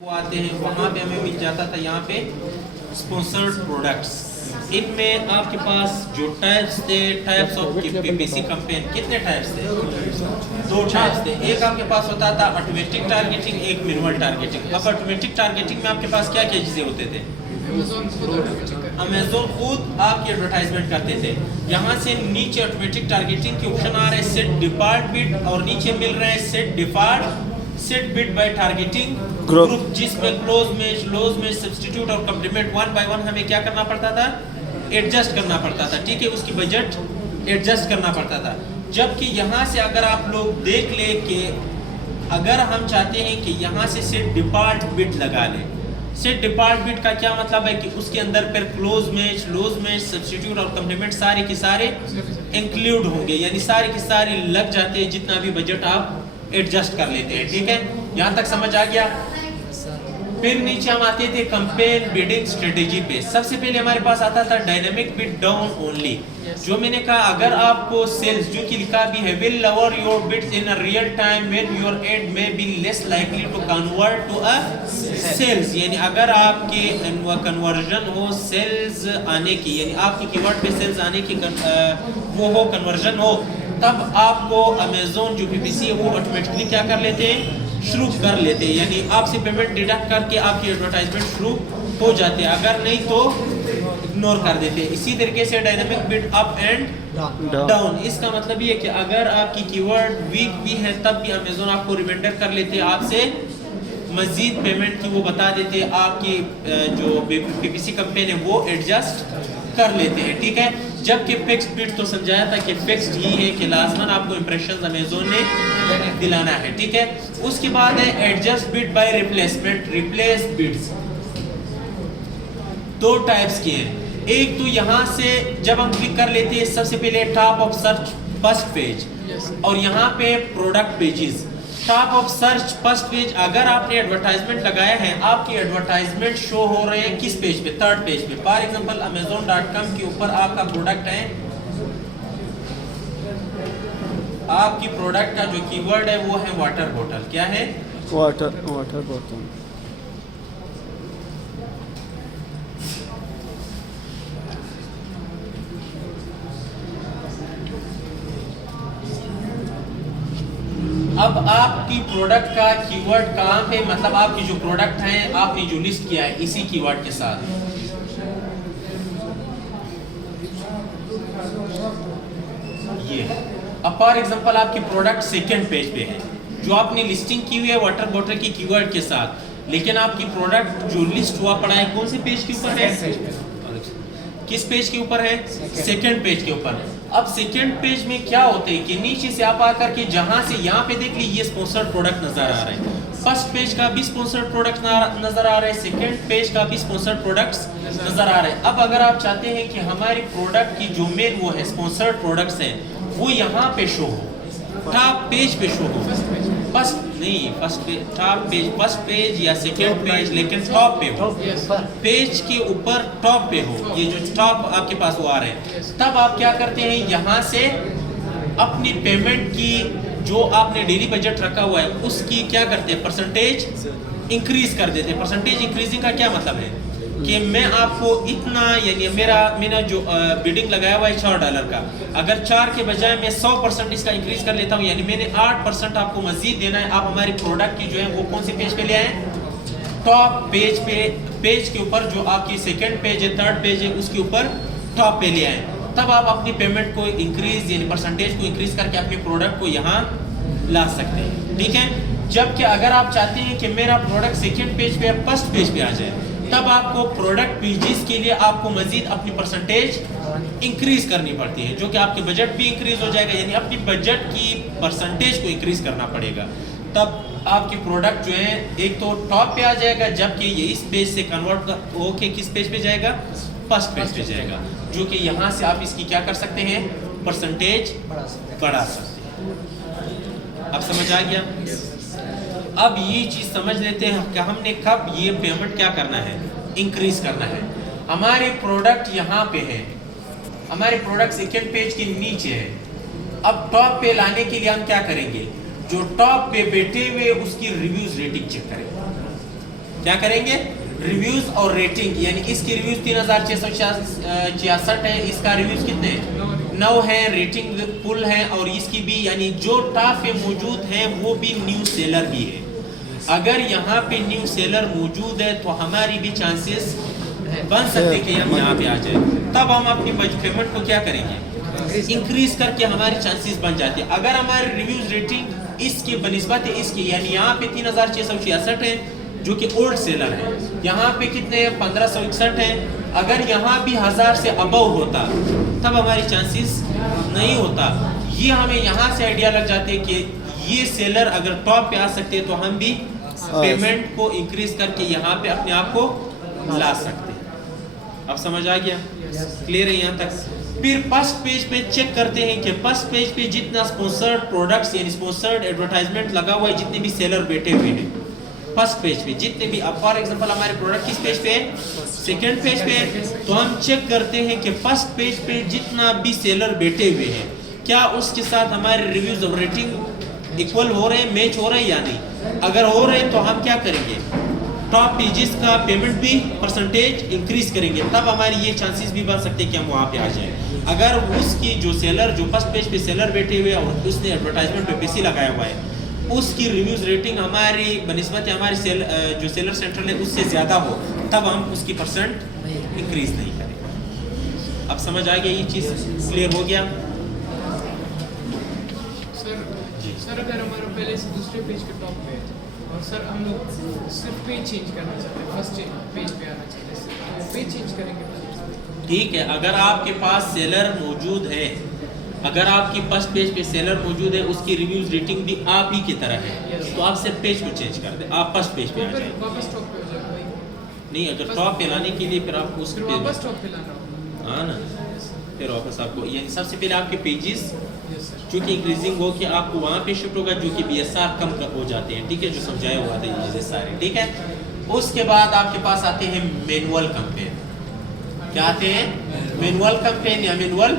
वो आते हैं वहाँ पे हमें मिल जाता था यहाँ पे स्पॉन्सर्ड प्रोडक्ट्स। इनमें आपके पास जो टाइप्स थे, टाइप्स ऑफ पीपीसी कैंपेन, कितने टाइप्स थे? दो टाइप्स थे। एक आपके पास होता था ऑटोमेटिक टारगेटिंग, एक मैनुअल टारगेटिंग। अब ऑटोमेटिक टारगेटिंग में आपके पास क्या क्या चीजें होते थे? अमेज़न खुद आपकी एडवर्टाइजमेंट करते थे। यहाँ से नीचे ऑटोमेटिक टारगेटिंग के ऑप्शन आ रहे हैं सेट डिफॉल्ट बिड, और नीचे मिल रहे हैं set default set bid by targeting group, जिसमें close match, loose match, substitute और कॉम्प्लीमेंट वन बाय वन हमें क्या करना पड़ता था? एडजस्ट करना पड़ता था। ठीक है, उसकी बजट एडजस्ट करना पड़ता था। जबकि यहाँ से अगर आप लोग देख ले कि अगर हम चाहते हैं कि यहाँ से सेट डिफॉल्ट बिड लगा लें, सेट डिफॉल्ट बिड का क्या मतलब है कि उसके अंदर फिर close match, loose match, substitute और कॉम्प्लीमेंट सारे के सारे इंक्लूड होंगे, यानी सारे के सारे लग जाते हैं जितना भी बजट आप एडजस्ट कर लेते हैं। ठीक है, यहाँ तक समझ आ गया? फिर नीचे हम आते थे कैंपेन बिडिंग स्ट्रेटेजी पे। सबसे पहले हमारे पास आता था डायनामिक बिड डाउन ओनली, जो मैंने कहा अगर आपको सेल्स, जो कि लिखा भी है will lower your bids in a real time when your ad may be less likely to convert to a sales, यानी अगर आपके कन्वर्जन हो सेल्स आने की, यानी आपकी कीवर्ड पे सेल्स आने की वो हो, कन्वर्जन हो, तब आपको अमेज़न जो पीपीसी है वो ऑटोमेटिकली क्या कर लेते हैं? शुरू कर लेते हैं, यानी आपसे पेमेंट डिडक्ट करके आपकी एडवर्टाइजमेंट शुरू हो जाते हैं, अगर नहीं तो इग्नोर कर देते हैं। इसी तरीके से dynamic bid up and down, इसका मतलब ये है कि अगर आपकी कीवर्ड वीक भी है तब भी अमेज़न आपको रिमाइंडर कर लेते हैं, आपसे मजीद पेमेंट की वो बता देते हैं, आपकी जो पीपीसी कैंपेन है वो एडजस्ट कर लेते हैं। ठीक है, जबकि फिक्स्ड बिड तो समझाया था कि फिक्स्ड ही है कि लाजमन आपको इंप्रेशंस अमेज़न ने दिलाना है। ठीक है, उसके बाद है adjust bid by replacement, replace bids. दो टाइप्स की हैं। एक तो यहाँ से जब हम क्लिक कर लेते हैं सबसे पहले top of search first page, और यहाँ पे product pages. Top of search first page, अगर आपने एडवर्टाइजमेंट लगाया है, आपकी एडवर्टाइजमेंट शो हो रहे हैं किस पेज पे? थर्ड पेज पे। फॉर एग्जांपल amazon.com के ऊपर आपका प्रोडक्ट है, आपकी प्रोडक्ट का जो कीवर्ड है वो है वाटर बॉटल। क्या है? Water bottle. अब आपकी प्रोडक्ट का कीवर्ड कहाँ पे, मतलब आपकी जो प्रोडक्ट है आपने जो लिस्ट किया है इसी कीवर्ड के साथ, ये। अब फॉर एग्जांपल आपकी प्रोडक्ट सेकंड पेज पे है, जो आपने लिस्टिंग की हुई है वाटर बॉटल की कीवर्ड के साथ, लेकिन आपकी प्रोडक्ट जो लिस्ट हुआ पड़ा है कौन से पेज के ऊपर है? किस पेज के ऊपर है? सेकंड पेज के ऊपर। अब सेकंड पेज में क्या होते हैं कि नीचे से आप आकर के जहां से यहाँ पे देख लीजिए स्पॉन्सर्ड प्रोडक्ट नजर आ रहे हैं, फर्स्ट पेज का भी स्पॉन्सर्ड प्रोडक्ट नजर आ रहे हैं, सेकंड पेज का भी स्पॉन्सर्ड प्रोडक्ट्स नजर आ रहे हैं। अब अगर आप चाहते हैं कि हमारी प्रोडक्ट की जो मेन वो है स्पॉन्सर्ड प्रोडक्ट्स हैं वो यहाँ पे शो हो, टॉप पेज पे शो हो, फर्स्ट नहीं, first page, top page, first page या सेकंड पेज, लेकिन टॉप पे हो, पेज के ऊपर टॉप पे हो, ये जो टॉप आपके पास वो आ रहे हैं, तब आप क्या करते हैं? यहाँ से अपनी पेमेंट की जो आपने डेली बजट रखा हुआ है उसकी क्या करते हैं? परसेंटेज इंक्रीज कर देते हैं। परसेंटेज इंक्रीजिंग का क्या मतलब है कि मैं आपको इतना, यानी मेरा जो बिडिंग लगाया हुआ है $4 का, अगर 4 के बजाय मैं 100% इसका इंक्रीज कर लेता हूँ, यानी मैंने 8% आपको मजीद देना है। आप हमारी प्रोडक्ट की जो है वो कौन से पेज पे ले आए? टॉप पेज पे, पेज के ऊपर जो आपकी सेकंड पेज है, थर्ड पेज है, उसके ऊपर टॉप पे ले आए। तब आप अपनी पेमेंट को इंक्रीज, यानी परसेंटेज को इंक्रीज करके अपने प्रोडक्ट को यहाँ ला सकते हैं। ठीक है, जबकि अगर आप चाहते हैं कि मेरा प्रोडक्ट सेकंड पेज पे या फर्स्ट पेज पे आ जाए, तब आपको प्रोडक्ट पेजेस के लिए आपको मजीद अपनी परसेंटेज इंक्रीज करनी पड़ती है, जो कि आपके बजट भी इंक्रीज हो जाएगा, यानी अपनी बजट की परसेंटेज को इंक्रीज करना पड़ेगा। तब आपकी प्रोडक्ट जो है एक तो टॉप पे आ जाएगा, जबकि ये इस पेज से कन्वर्ट होके किस पेज पे जाएगा? फर्स्ट पेज पे जाएगा, जो कि यहाँ से आप इसकी क्या कर सकते हैं? परसेंटेज बढ़ा सकते हैं। अब समझ आ गया? अब ये चीज समझ लेते हैं कि हमने कब ये पेमेंट क्या करना है? इंक्रीज करना है। हमारे प्रोडक्ट यहाँ पे है, हमारे प्रोडक्ट सेकंड पेज के नीचे है। अब टॉप पे लाने के लिए हम क्या करेंगे? जो टॉप पे बैठे हुए उसकी रिव्यूज रेटिंग चेक करेंगे। क्या करेंगे? रिव्यूज और रेटिंग, यानी इसकी रिव्यूज 3666 है, इसका रिव्यूज कितने हैं? 9 है, रेटिंग फुल है, और इसकी भी यानी जो टॉप पे मौजूद है वो भी न्यू सेलर भी है। अगर यहाँ पे न्यू सेलर मौजूद है तो हमारी भी चांसेस बन सकते कि हम यहाँ पे आ जाए, तब हम अपनी पेमेंट को क्या करेंगे? इंक्रीज करके हमारी चांसेस बन जाती है। अगर हमारी रिव्यूज रेटिंग इसके बनिस्बत इसकी, यानी यहाँ पे 3666 है जो कि ओल्ड सेलर है, यहाँ पे कितने 1561 है, अगर यहाँ भी 1000 से अबव होता तब हमारी चांसेस नहीं होता। ये हमें यहाँ से आइडिया लग जाते है कि ये सेलर अगर टॉप पे आ सकते हैं तो हम भी पेमेंट को इंक्रीज करके यहाँ पे अपने आप को ला सकते हैं। अब समझ आ गया? क्लियर है यहाँ तक? फिर फर्स्ट पेज पे चेक करते हैं कि फर्स्ट पेज पे जितना स्पॉन्सर्ड प्रोडक्ट्स यानी स्पॉन्सर्ड एडवर्टाइजमेंट लगा हुआ है, जितने भी सेलर बैठे हुए हैं फर्स्ट पेज पे, जितने भी, अब फॉर एग्जांपल हमारे प्रोडक्ट किस पेज पे है? सेकंड पेज पे है, तो हम चेक करते हैं कि फर्स्ट पेज पे जितना भी सेलर बैठे हुए हैं क्या उसके साथ हमारे रिव्यूज और रेटिंग इक्वल हो रहे हैं, मैच हो रहे हैं या नहीं। अगर हो रहे हैं तो हम क्या करेंगे? टॉप पेजेस का पेमेंट भी परसेंटेज इंक्रीज करेंगे, तब हमारी ये चांसेस भी बन सकते हैं कि हम वहाँ पे आ जाएं। अगर उसकी जो सेलर जो फर्स्ट पेज पे सेलर बैठे हुए और उसने एडवर्टाइजमेंट पे पैसे लगाया हुआ है, उसकी रिव्यूज रेटिंग हमारी बनिस्बत हमारी जो सेलर सेंट्रल है उससे ज़्यादा हो, तब हम उसकी परसेंट इंक्रीज नहीं करेंगे। अब समझ आ गया? ये चीज़ क्लियर हो गया? सर अगर हमारा पहले से दूसरे पेज के टॉप पे है और सर हम लोग सिर्फ पेज चेंज करना चाहते हैं, फर्स्ट पेज पे आना चाहते हैं, पेज चेंज करेंगे। ठीक है, अगर आपके पास सेलर मौजूद है, अगर आपकी फर्स्ट पेज पे सेलर मौजूद है, उसकी रिव्यूज रेटिंग भी आप ही की तरह है, तो आप सिर्फ पेज को चेंज कर दें, आप फर्स्ट पेज पे आ जाए। वापस टॉप पे हो जाएगा भाई। नहीं, अगर टॉप पे लाने के लिए फिर आपको उस फिर वापस टॉप पे लाना होगा। हाँ ना, फिर वापस आपको यानी सबसे पहले आपके पेजेस यस सर। चूँकि इंक्रीजिंग हो कि आपको वहाँ पे शिफ्ट होगा जो कि BSR कम हो जाते हैं, ठीक है, जो समझाया हुआ था ये चीज़ें सारे, ठीक है। उसके बाद आपके पास आते हैं मैनुअल कैंपेन। क्या आते हैं? मैनुअल कैंपेन या मैनुअल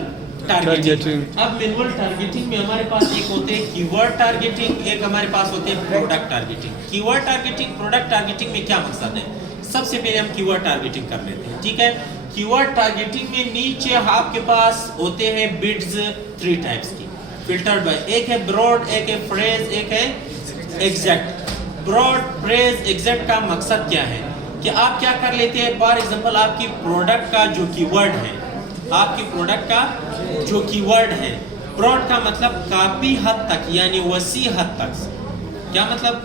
टारगेटिंग। अब मैनुअल टारगेटिंग में हमारे पास एक होते हैं कीवर्ड टारगेटिंग, एक हमारे पास होते हैं product targeting. Keyword targeting product targeting में क्या मकसद है? सबसे पहले हम कीवर्ड टारगेटिंग कर लेते हैं, ठीक है। कीवर्ड टारगेटिंग में नीचे आपके पास होते हैं बिड्स 3 टाइप्स की, फिल्टर्ड बाय, एक है ब्रॉड, एक है फ्रेज, एक है एग्जैक्ट। ब्रॉड, फ्रेज, एग्जैक्ट का मकसद क्या है कि आप क्या कर लेते हैं? फॉर एग्जांपल आपकी प्रोडक्ट का जो कीवर्ड है, आपकी प्रोडक्ट का जो कीवर्ड है, ब्रॉड का मतलब काफी हद तक यानी वसी हद तक। क्या मतलब?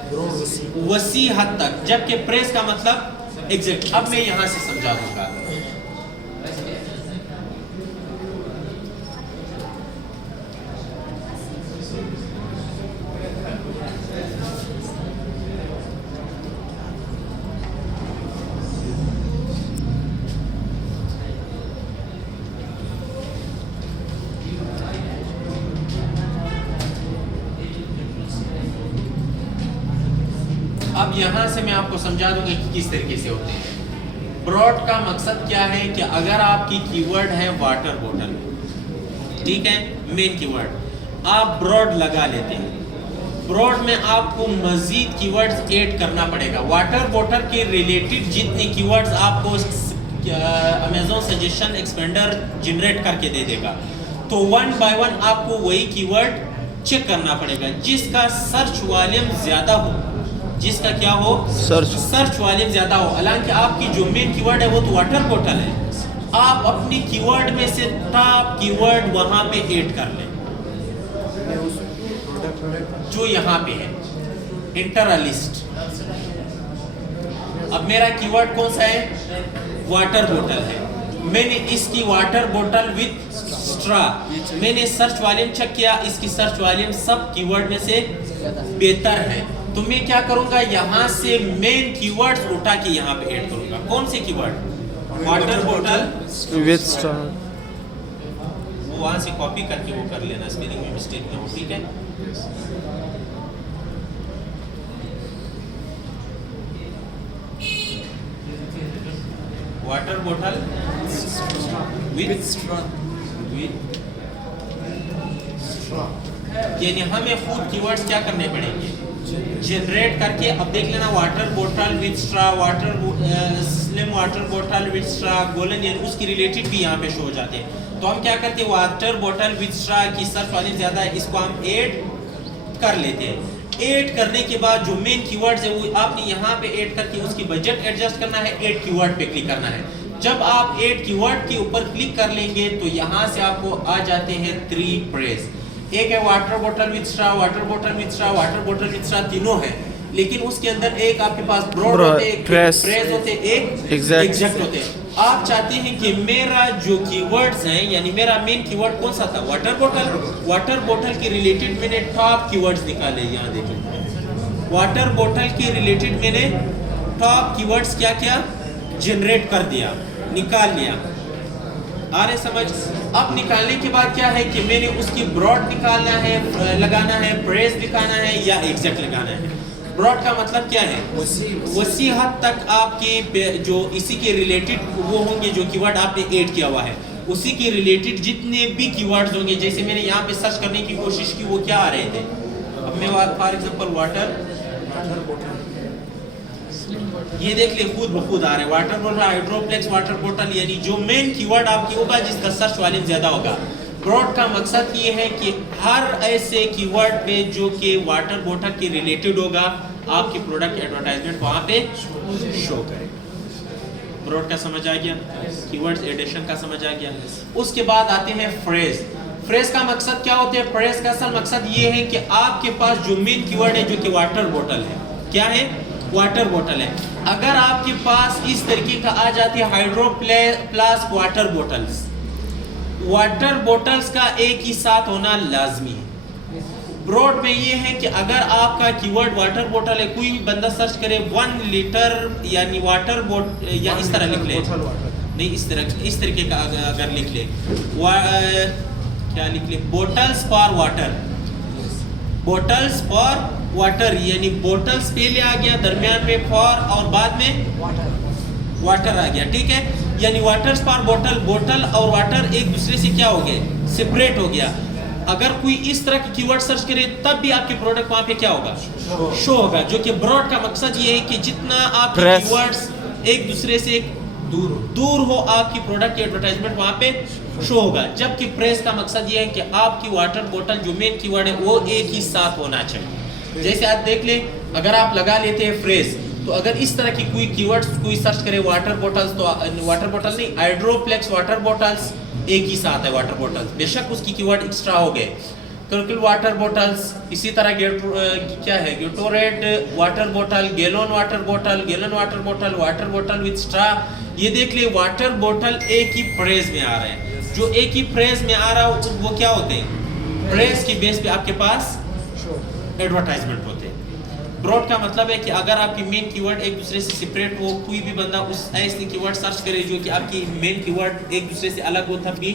वसी हद तक, जबकि फ्रेज का मतलब एग्जैक्ट। अब मैं यहाँ से समझा दूंगा। अब यहाँ से मैं आपको समझा दूंगा कि किस तरीके से होते हैं। ब्रॉड का मकसद क्या है कि अगर आपकी कीवर्ड है वाटर बोतल, ठीक है, मेन कीवर्ड, आप ब्रॉड लगा लेते हैं, ब्रॉड में आपको मजीद कीवर्ड्स ऐड करना पड़ेगा। वाटर बोतल के रिलेटेड जितने कीवर्ड्स आपको अमेज़न सजेशन एक्सपेंडर जनरेट करके दे देगा, तो 1 बाय 1 आपको वही कीवर्ड चेक करना पड़ेगा जिसका सर्च वॉल्यूम ज़्यादा हो, जिसका क्या हो? सर्च वॉल्यूम ज्यादा हो। हालांकि आपकी जो मेन कीवर्ड है वो तो वाटर बोतल है, आप अपनी कीवर्ड में से टॉप कीवर्ड वहां पे ऐड कर लें जो यहाँ पे है, एंटर अ लिस्ट। अब मेरा कीवर्ड कौन सा है? वाटर बोतल है। मैंने इसकी वाटर बोतल विथ स्ट्रा, मैंने सर्च वॉल्यूम चेक किया, इसकी सर्च वॉल्यूम सब कीवर्ड में से बेहतर है, तो मैं क्या करूंगा? यहाँ से मेन कीवर्ड्स उठा के यहाँ पे ऐड करूंगा। कौन से कीवर्ड? वाटर बोतल विथ स्टार। वो वहां से कॉपी करके वो कर लेना, स्पेलिंग में मिस्टेक ना हो, ठीक है। वाटर बोतल विथ स्ट्रा, यानी हमें फूड कीवर्ड्स क्या करने पड़ेंगे? जनरेट करके अब देख लेना वाटर बोतल विद स्ट्रा, स्लिम वाटर बोतल विद स्ट्रा, गोल्डन यानी उसकी रिलेटेड भी यहाँ पे शो हो जाते हैं। तो हम क्या करते हैं, वाटर बोतल विद स्ट्रा की सर्च वाली ज़्यादा है, इसको हम ऐड कर लेते हैं। ऐड करने के बाद जो मेन कीवर्ड्स है वो आपने यहाँ पे ऐड करके उसकी बजट एडजस्ट करना है, ऐड कीवर्ड पे क्लिक करना है। जब आप ऐड कीवर्ड के ऊपर क्लिक कर लेंगे तो यहाँ से आपको आ जाते हैं 3 प्रेस। एक है वाटर बोतल विद स्ट्रा, वाटर बोतल विद स्ट्रा, वाटर बोतल विद स्ट्रा, तीनों है, लेकिन उसके अंदर एक आपके पास ब्रॉड होते हैं, एक प्रेस होते हैं, एक एग्जैक्ट होते हैं। आप चाहते हैं कि मेरा जो कीवर्ड्स हैं, यानी मेरा मेन कीवर्ड कौन सा था, वाटर बोतल के रिलेटेड मैंने टॉप कीवर्ड्स निकाले। यहाँ देखिए वाटर बोतल के रिलेटेड मैंने टॉप कीवर्ड्स क्या क्या जनरेट कर दिया, निकाल लिया। आ रहे समझ? अब निकालने के बाद क्या है कि मैंने उसकी ब्रॉड निकालना है, लगाना है, प्रेस दिखाना है या एग्जैक्ट लगाना है। ब्रॉड का मतलब क्या है, वसी हद तक आपके जो इसी के रिलेटेड वो होंगे जो कीवर्ड आपने ऐड किया हुआ है, उसी के रिलेटेड जितने भी कीवर्ड्स होंगे। जैसे मैंने यहाँ पे सर्च करने की कोशिश की, वो क्या आ रहे थे, अब मैं फॉर एग्जांपल वाटर ये देख ले खुद ब खुद आ रहे, वाटर बोतल, हाइड्रोप्लेक्स वाटर बोतल, यानी जो मेन कीवर्ड आपकी होगा जिसका सर्च वॉल्यूम ज्यादा होगा। ब्रॉड का मकसद ये है कि हर ऐसे कीवर्ड पे जो कि वाटर बोतल के रिलेटेड होगा आपकी प्रोडक्ट एडवर्टाइजमेंट वहां पे शो करेगा। ब्रॉड का समझ आ गया, कीवर्ड्स एडिशन का समझ आ गया। उसके बाद आते हैं फ्रेज। फ्रेज का मकसद क्या होता है, फ्रेज का असल मकसद ये है कि आपके पास जो मेन कीवर्ड है जो कि वाटर बोतल है, क्या है, वाटर बोतल है। अगर आपके पास इस तरीके का आ जाती है हाइड्रोप्लस वाटर बोटल्स, वाटर बोटल्स का एक ही साथ होना लाजमी है। ब्रॉड में ये है कि अगर आपका कीवर्ड वाटर बोतल है, कोई भी बंदा सर्च करे 1 लीटर यानी वाटर बोट या इस तरह लिख ले, नहीं इस तरीके का अगर लिख ले, क्या लिख ले, bottles for water, bottles for water, यानी बोटल्स पहले आ गया, दरमियान में फॉर और बाद में वाटर आ गया, ठीक है। यानी वाटर्स फॉर बोटल, बोतल और वाटर एक दूसरे से क्या हो गए, सेपरेट हो गया। अगर कोई इस तरह की कीवर्ड सर्च करे तब भी आपके प्रोडक्ट वहां पे क्या होगा, शो होगा। जो कि ब्रॉड का मकसद ये है कि जितना आपके कीवर्ड्स एक दूसरे से दूर हो आपकी प्रोडक्ट की एडवर्टाइजमेंट वहां पे शो होगा। जबकि प्रेस का मकसद ये है कि आपकी वाटर बोतल जो मेन कीवर्ड है वो एक ही साथ होना चाहिए। जैसे आप देख ले, अगर आप लगा लेते हैं फ्रेज, तो अगर इस तरह की कोई कीवर्ड्स कोई सर्च करे वाटर बोटल्स, तो वाटर बोतल नहीं, हाइड्रोप्लेक्स वाटर बोटल्स एक ही साथ है वाटर बोटल्स, बेशक उसकी कीवर्ड एक्स्ट्रा हो गए। क्रिकल वाटर बोटल्स, इसी तरह क्या है, गेटोरेड वाटर बोतल, गैलन वाटर बोतल, गैलन वाटर बोतल, वाटर बोतल विद स्ट्रा। ये देख ले वाटर बोतल एक ही फ्रेज में आ रहे हैं। जो एक ही फ्रेज में आ रहा हो वो क्या होते हैं, फ्रेज की बेस पे आपके पास एडवर्टाइजमेंट होते हैं। ब्रॉड का मतलब है कि अगर आपकी मेन कीवर्ड एक दूसरे से सेपरेट हो, कोई भी बंदा उस ऐसे कीवर्ड सर्च करे जो कि आपकी मेन कीवर्ड एक दूसरे से अलग हो, तब भी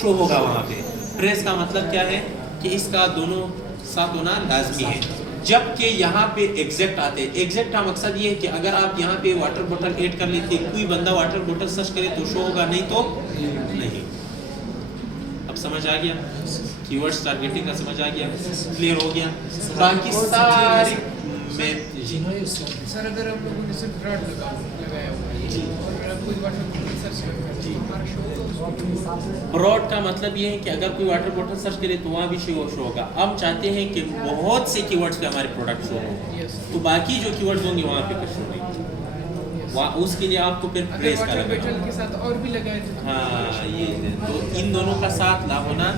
शो होगा वहाँ पे। प्रेस का मतलब क्या है कि इसका दोनों साथ होना लाजमी है। जबकि यहाँ पे एग्जैक्ट आते हैं। एग्जैक्ट का मकसद ये है कि अगर आप यहाँ पे वाटर बोतल ऐड कर लेते, कोई बंदा वाटर बोतल सर्च करे तो शो होगा, नहीं तो नहीं। अब समझ आ गया, कीवर्ड्स टारगेटिंग का समझ आ गया, क्लियर हो गया। बाकी सारी सर अगर हम लोगों ने सिर्फ ब्रॉड लगाया हुआ है और कोई वाटर बोतल सर्च करता है हमारा शो, ब्रॉड का मतलब ये है कि अगर कोई वाटर बोतल सर्च करे तो वहाँ भी शो होगा। हम चाहते हैं कि बहुत से कीवर्ड्स पे हमारे प्रोडक्ट शो हो, तो बाकी जो कीवर्ड्स होंगे वहाँ पे शो नहीं, वहाँ उसके लिए आपको फिर प्रेस का बोतल के साथ और भी लगाए तो हाँ, ये तो इन दोनों का साथ ला होना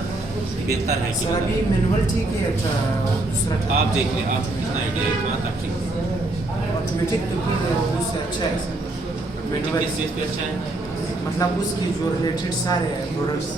बेहतर है। सर अभी मैनुअल ठीक है, दूसरा आप देख लें, आप कितना आइडिया है कहाँ तक ठीक है। ऑटोमेटिक तो उससे अच्छा है सर, मैनुअल किस चीज़ पे अच्छा है, मतलब उसकी जो रिलेटेड सारे प्रोडक्ट्स